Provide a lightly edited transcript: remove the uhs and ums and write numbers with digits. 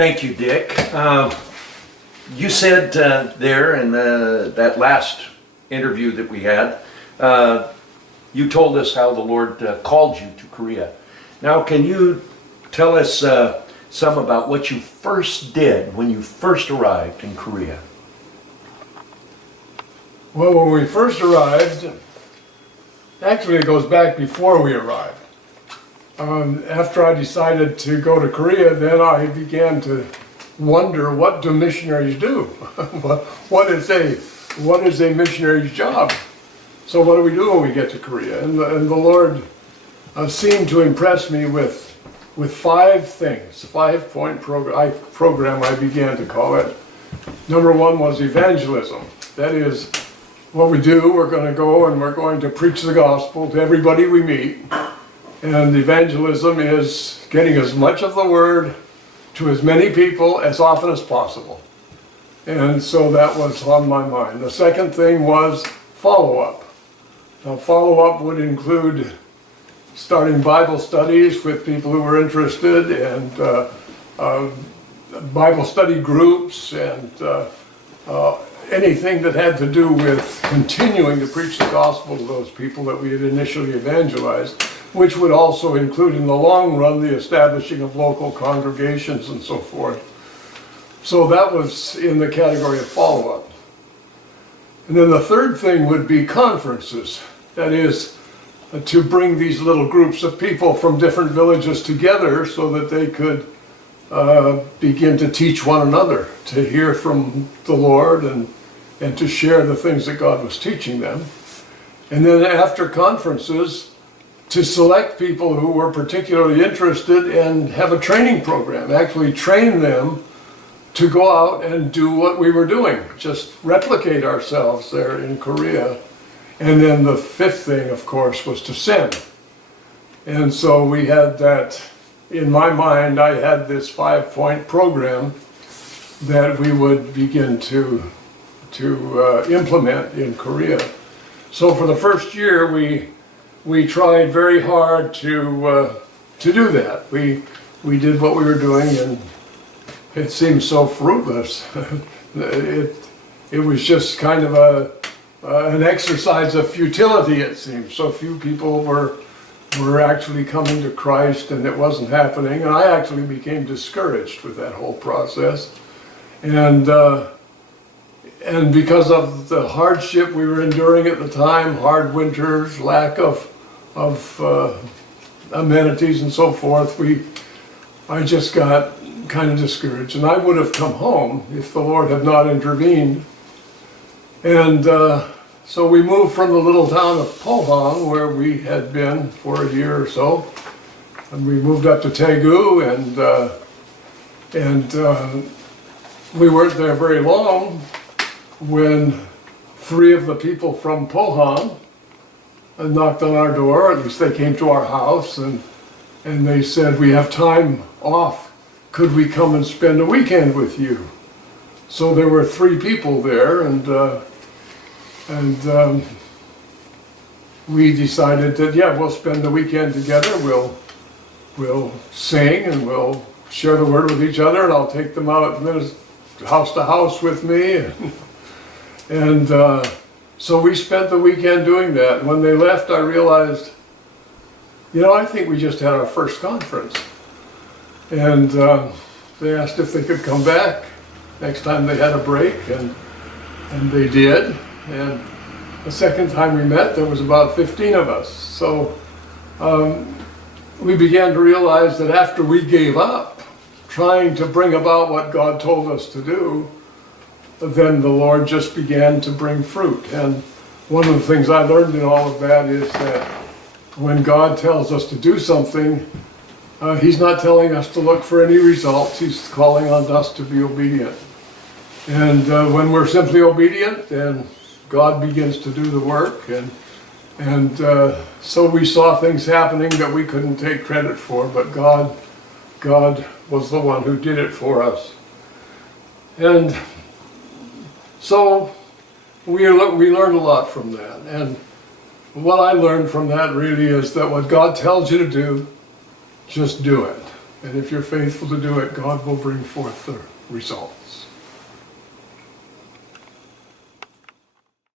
Thank you, Dick. You said there in that last interview that we had, you told us how the Lord called you to Korea. Now, can you tell us some about what you first did when you first arrived in Korea? Well, when we first arrived, actually it goes back before we arrived. After I decided to go to Korea, then I began to wonder, what do missionaries do? What is a missionary's job? So what do we do when we get to Korea? And the Lord seemed to impress me with 5 things, 5-point program I began to call it. Number 1 was evangelism. That is, what we do, we're going to go and we're going to preach the gospel to everybody we meet. And evangelism is getting as much of the word to as many people as often as possible. And so that was on my mind. The second thing was follow-up. Now, follow-up would include starting Bible studies with people who were interested, and Bible study groups, and anything that had to do with continuing to preach the gospel to those people that we had initially evangelized, which would also include in the long run the establishing of local congregations and so forth. So that was in the category of follow-up. And then the third thing would be conferences. That is, to bring these little groups of people from different villages together so that they could begin to teach one another, to hear from the Lord and to share the things that God was teaching them. And then after conferences, to select people who were particularly interested and have a training program, actually train them to go out and do what we were doing, just replicate ourselves there in Korea. And then the 5th thing, of course, was to send. And so we had that, in my mind, I had this 5-point program that we would begin to implement in Korea. So for the first year, we tried very hard to do that. We did what we were doing, and it seemed so fruitless. It was just kind of an exercise of futility, it seemed. So few people were actually coming to Christ, and it wasn't happening. And I actually became discouraged with that whole process. And because of the hardship we were enduring at the time, hard winters, lack of amenities and so forth, I just got kind of discouraged. And I would have come home if the Lord had not intervened. And so we moved from the little town of Pohang, where we had been for a year or so, and we moved up to Daegu, and we weren't there very long when 3 of the people from Pohang knocked on our door. At least they came to our house, and they said, "We have time off. Could we come and spend a weekend with you?" So there were 3 people there, and we decided that, yeah, we'll spend the weekend together. We'll sing and we'll share the word with each other, and I'll take them out house to house with me. And so we spent the weekend doing that. And when they left, I realized, I think we just had our first conference. And they asked if they could come back next time they had a break, and they did. And the second time we met, there was about 15 of us. So we began to realize that after we gave up trying to bring about what God told us to do, then the Lord just began to bring fruit. And one of the things I learned in all of that is that when God tells us to do something, He's not telling us to look for any results. He's calling on us to be obedient. And when we're simply obedient, then God begins to do the work. And so we saw things happening that we couldn't take credit for, but God was the one who did it for us. And so we learned a lot from that. And what I learned from that really is that what God tells you to do, just do it. And if you're faithful to do it, God will bring forth the results.